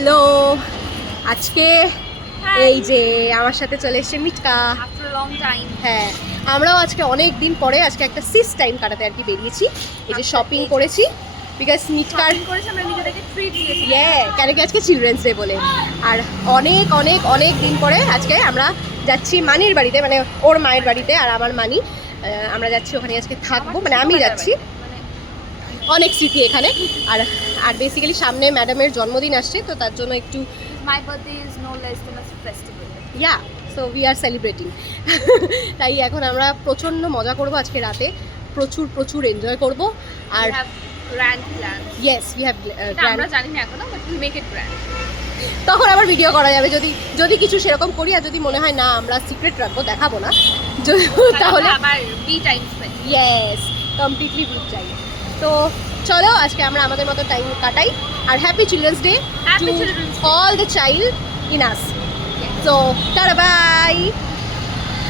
Hello, আজকে এই যে আমার সাথে চলে এসেছে মিটকা। আফটার লং টাইম হ্যাঁ, আমরাও আজকে অনেক দিন পরে আজকে একটা সিস টাইম কাটাতে আর কি বেরিয়েছি। এই যে শপিং করেছি বিকজ মিটকার করেছে, আমরা নিজেদেরকে ট্রিট দিয়েছি। কেন কি আজকে চিলড্রেন্স ডে বলে। আর অনেক অনেক অনেক দিন পরে আজকে আমরা যাচ্ছি মানির বাড়িতে, মানে ওর মায়ের বাড়িতে। আর আমার মানি, আমরা যাচ্ছি ওখানে আজকে থাকবো, মানে আমি যাচ্ছি। অনেক স্মৃতি এখানে। আর আর বেসিক্যালি সামনে ম্যাডামের জন্মদিন আসছে, তো তার জন্য একটু my birthday is no less than a festival. Yeah so we are celebrating. তাই এখন আমরা প্রচণ্ড মজা করব আজকে রাতে, প্রচুর প্রচুর এনজয় করব। আর grand plan, yes we have আমরা জানি না এখনো, but will make it grand. তখন আবার ভিডিও করা যাবে যদি যদি কিছু সেরকম করি। আর যদি মনে হয় না আমরা সিক্রেট রাখবো, দেখাবো না, তাহলে আবার be time spend. Yes completely বিট চাই। তো চলো আজকে আমরা আমাদের মতো টাইম কাটাই। আর happy children's day Happy to Children's Day. All the child in us. So tata by.